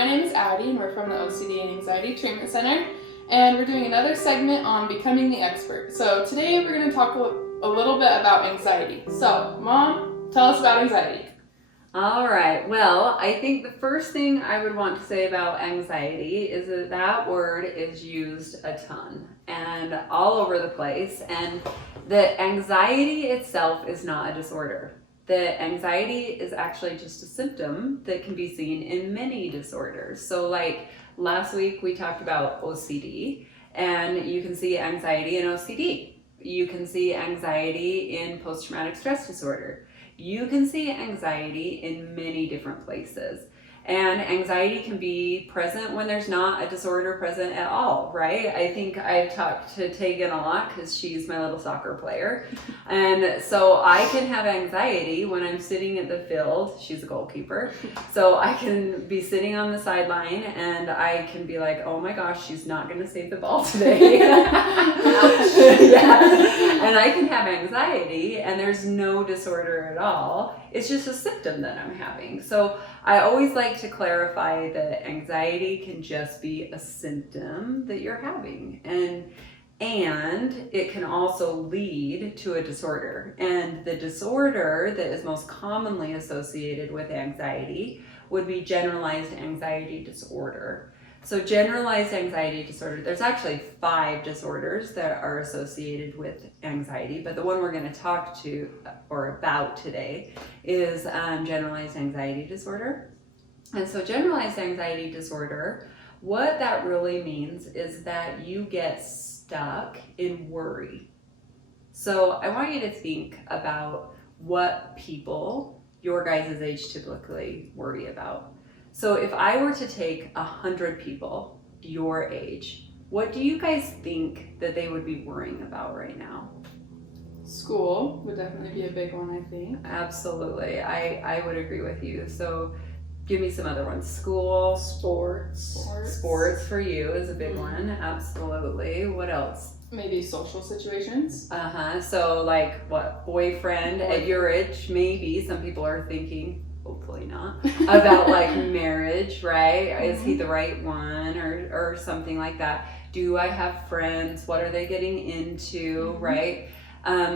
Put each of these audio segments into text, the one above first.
my name is Addie, and we're from the OCD and Anxiety Treatment Center, and we're doing another segment on Becoming the Expert. So today we're going to talk a little bit about anxiety. So, Mom, tell us about anxiety. All right. Well, I think the first thing I would want to say about anxiety is that that word is used a ton and all over the place, and the anxiety itself is not a disorder. The anxiety is actually just a symptom that can be seen in many disorders. So like last week we talked about OCD, and you can see anxiety in OCD. You can see anxiety in post-traumatic stress disorder. You can see anxiety in many different places. And anxiety can be present when there's not a disorder present at all, right? I think I've talked to Taygan a lot because she's my little soccer player. And so I can have anxiety when I'm sitting at the field. She's a goalkeeper. So I can be sitting on the sideline and I can be like, oh my gosh, she's not going to save the ball today. Yeah. And I can have anxiety and there's no disorder at all. It's just a symptom that I'm having. So I always like to clarify that anxiety can just be a symptom that you're having, and it can also lead to a disorder. And the disorder that is most commonly associated with anxiety would be generalized anxiety disorder. So generalized anxiety disorder, there's actually 5 disorders that are associated with anxiety, but the one we're going to talk to or about today is generalized anxiety disorder. And so generalized anxiety disorder, what that really means is that you get stuck in worry. So I want you to think about what people your guys' age typically worry about. So if I were to take 100 people your age, what do you guys think that they would be worrying about right now? School would definitely be a big one, I think. Absolutely. I would agree with you. So give me some other ones. School. Sports for you is a big one. Absolutely. What else? Maybe social situations. So like what, boyfriend at your age, maybe. Some people are thinking, hopefully not, about like marriage, right? Is he the right one or something like that? Do I have friends? What are they getting into, right?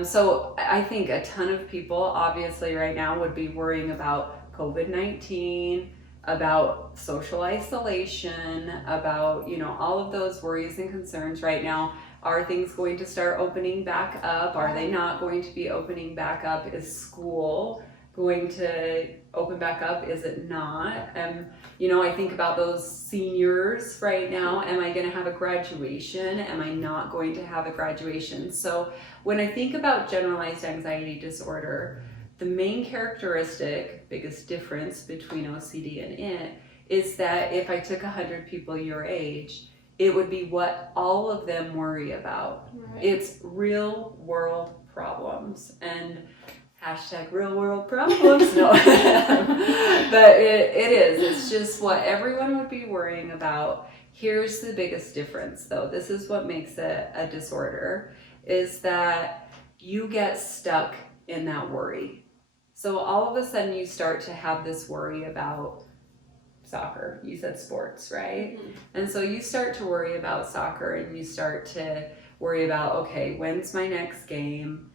So I think a ton of people obviously right now would be worrying about COVID-19, about social isolation, about, all of those worries and concerns right now. Are things going to start opening back up? Are they not going to be opening back up? Is school going to open back up? Is it not? I think about those seniors right now. Am I going to have a graduation? Am I not going to have a graduation? So when I think about generalized anxiety disorder, the main characteristic, biggest difference between OCD and it, is that if I took 100 people your age, it would be what all of them worry about. Right. It's real world problems, and hashtag real world problems. No, but it is. It's just what everyone would be worrying about. Here's the biggest difference though. This is what makes it a disorder, is that you get stuck in that worry. So all of a sudden you start to have this worry about soccer. You said sports, right? And so you start to worry about soccer, and you start to worry about, okay, when's my next game?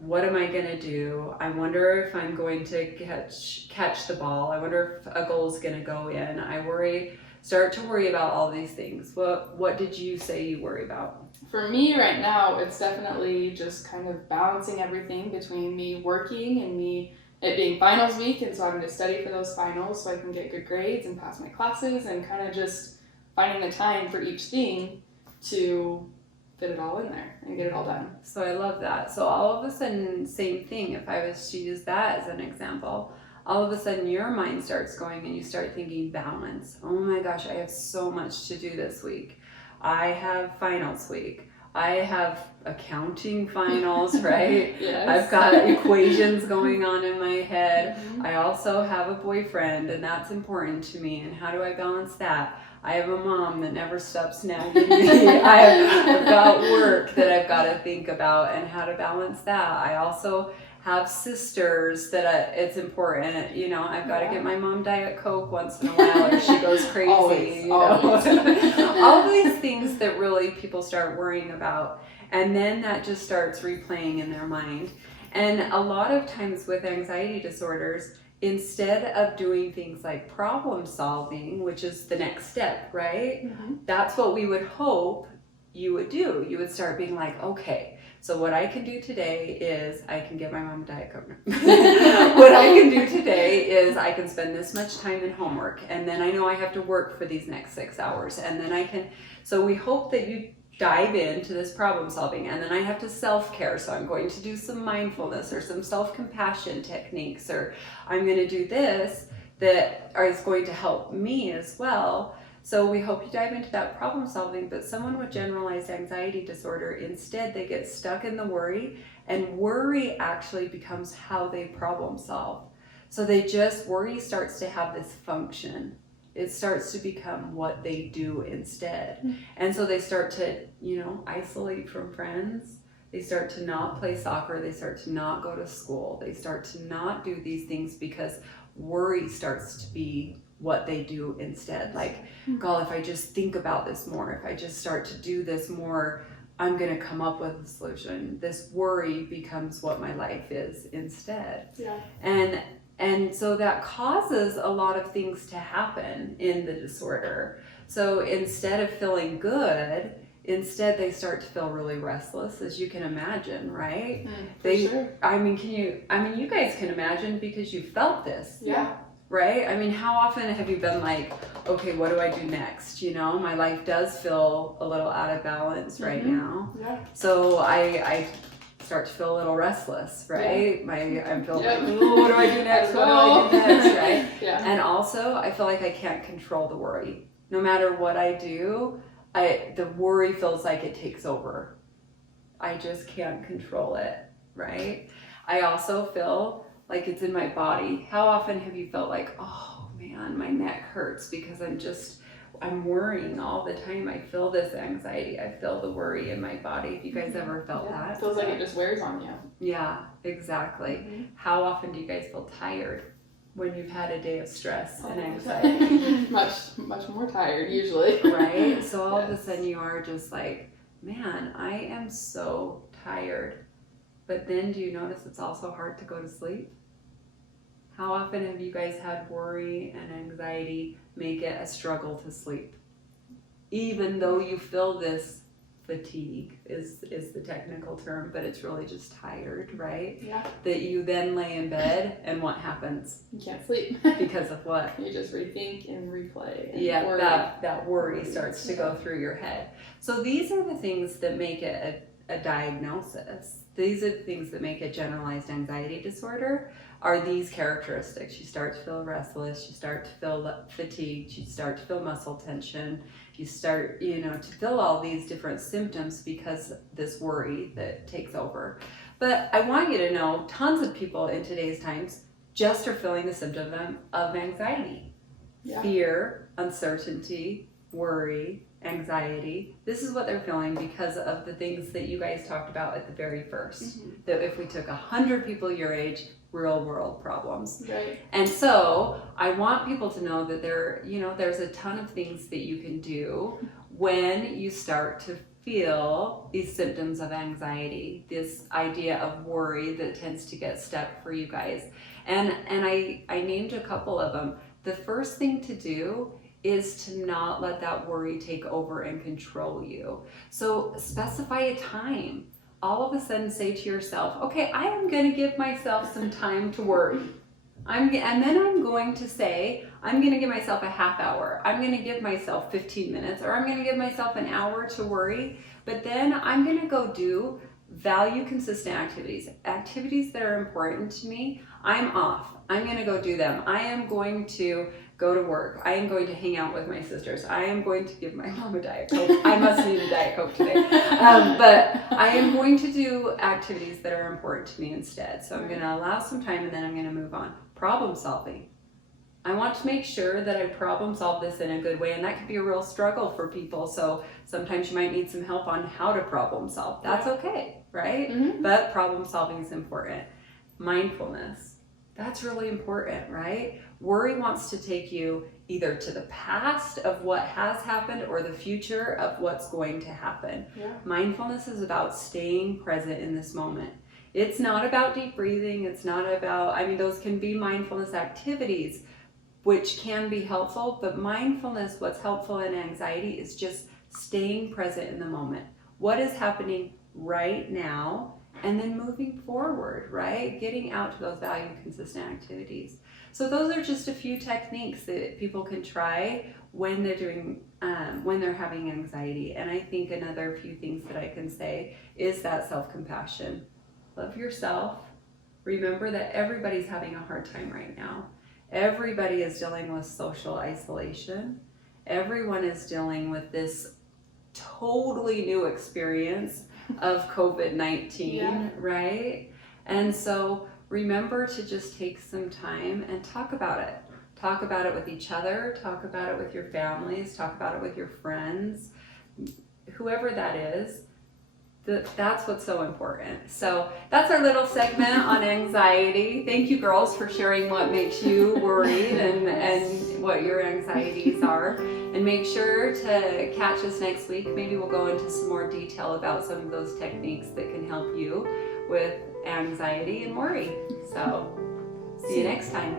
What am I going to do? I wonder if I'm going to catch the ball. I wonder if a goal is going to go in. Start to worry about all these things. What did you say you worry about? For me right now, it's definitely just kind of balancing everything between me working and it being finals week, and so I'm going to study for those finals so I can get good grades and pass my classes, and kind of just finding the time for each thing to fit it all in there and get it all done. So I love that. So all of a sudden, same thing, if I was to use that as an example, all of a sudden your mind starts going and you start thinking balance. Oh my gosh, I have so much to do this week. I have finals week. I have accounting finals, right? Yes. I've got equations going on in my head. I also have a boyfriend, and that's important to me. And how do I balance that? I have a mom that never stops nagging me. I've got work that I've got to think about and how to balance that. I also have sisters that it's important. You know, I've got to get my mom Diet Coke once in a while or she goes crazy. Always, you know? All these things that really people start worrying about. And then that just starts replaying in their mind. And a lot of times with anxiety disorders, instead of doing things like problem solving, which is the next step, right? Mm-hmm. That's what we would hope you would do. You would start being like, okay, so what I can do today is I can get my mom a Diet Coke. What I can do today is I can spend this much time in homework, and then I know I have to work for these next 6 hours, and then I can, so we hope that you dive into this problem solving, and then I have to self-care, so I'm going to do some mindfulness or some self-compassion techniques, or I'm going to do this that is going to help me as well. So we hope you dive into that problem solving, but someone with generalized anxiety disorder, instead they get stuck in the worry, and worry actually becomes how they problem solve. So worry starts to have this function. It starts to become what they do instead. And so they start to, isolate from friends. They start to not play soccer. They start to not go to school. They start to not do these things because worry starts to be what they do instead. Like, God, if I just think about this more, if I just start to do this more, I'm going to come up with a solution. This worry becomes what my life is instead. Yeah. And so that causes a lot of things to happen in the disorder. So instead of feeling good, instead they start to feel really restless, as you can imagine, right? Sure. You guys can imagine because you felt this. Yeah. Right? I mean, how often have you been like, okay, what do I do next? My life does feel a little out of balance right now. Yeah. So I start to feel a little restless, right? Yeah. I'm feeling like, oh, what do I do next? What do I do next, right? Yeah. And also, I feel like I can't control the worry. No matter what I do, the worry feels like it takes over. I just can't control it, right? I also feel like it's in my body. How often have you felt like, oh man, my neck hurts because I'm worrying all the time. I feel this anxiety. I feel the worry in my body. Have you guys ever felt that? It feels like it just wears on you. Yeah, exactly. How often do you guys feel tired when you've had a day of stress and anxiety? much more tired usually. Right? So all of a sudden you are just like, man, I am so tired. But then do you notice it's also hard to go to sleep? How often have you guys had worry and anxiety make it a struggle to sleep? Even though you feel this fatigue is the technical term, but it's really just tired, right? Yeah. That you then lay in bed and what happens? You can't sleep. Because of what? You just rethink and replay. And worry. that worry starts to go through your head. So these are the things that make it a diagnosis. These are the things that make it generalized anxiety disorder, are these characteristics. You start to feel restless, you start to feel fatigued, you start to feel muscle tension, you start, to feel all these different symptoms because this worry that takes over. But I want you to know, tons of people in today's times just are feeling the symptom of anxiety. Yeah. Fear, uncertainty, worry, anxiety. This is what they're feeling because of the things that you guys talked about at the very first. That if we took 100 people your age, real world problems. Right. And so I want people to know that there's a ton of things that you can do when you start to feel these symptoms of anxiety, this idea of worry that tends to get stuck for you guys. And I named a couple of them. The first thing to do is to not let that worry take over and control you. So specify a time. All of a sudden say to yourself, okay, I am going to give myself some time to worry. And then I'm going to say, I'm going to give myself a half hour. I'm going to give myself 15 minutes, or I'm going to give myself an hour to worry. But then I'm going to go do value consistent activities that are important to me. I'm off. I'm going to go do them. I am going to go to work. I am going to hang out with my sisters. I am going to give my mom a Diet Coke. I must need a Diet Coke today. But I am going to do activities that are important to me instead. So I'm going to allow some time and then I'm going to move on. Problem solving. I want to make sure that I problem solve this in a good way, and that could be a real struggle for people. So sometimes you might need some help on how to problem solve. That's okay, right? But problem solving is important. mindfulness. That's really important, right? Worry wants to take you either to the past of what has happened or the future of what's going to happen. Yeah. Mindfulness is about staying present in this moment. It's not about deep breathing. It's not about, I mean, those can be mindfulness activities, which can be helpful, but mindfulness, what's helpful in anxiety is just staying present in the moment. What is happening right now? And then moving forward, right? Getting out to those value consistent activities. So those are just a few techniques that people can try when they're doing, when they're having anxiety. And I think another few things that I can say is that self-compassion. Love yourself. Remember that everybody's having a hard time right now. Everybody is dealing with social isolation. Everyone is dealing with this totally new experience of COVID-19, Yeah. right? And so remember to just take some time and talk about it. Talk about it with each other, talk about it with your families, talk about it with your friends, whoever that is. That's what's so important. So that's our little segment on anxiety. Thank you, girls, for sharing what makes you worried and what your anxieties are. And make sure to catch us next week. Maybe we'll go into some more detail about some of those techniques that can help you with anxiety and worry. So see you next time.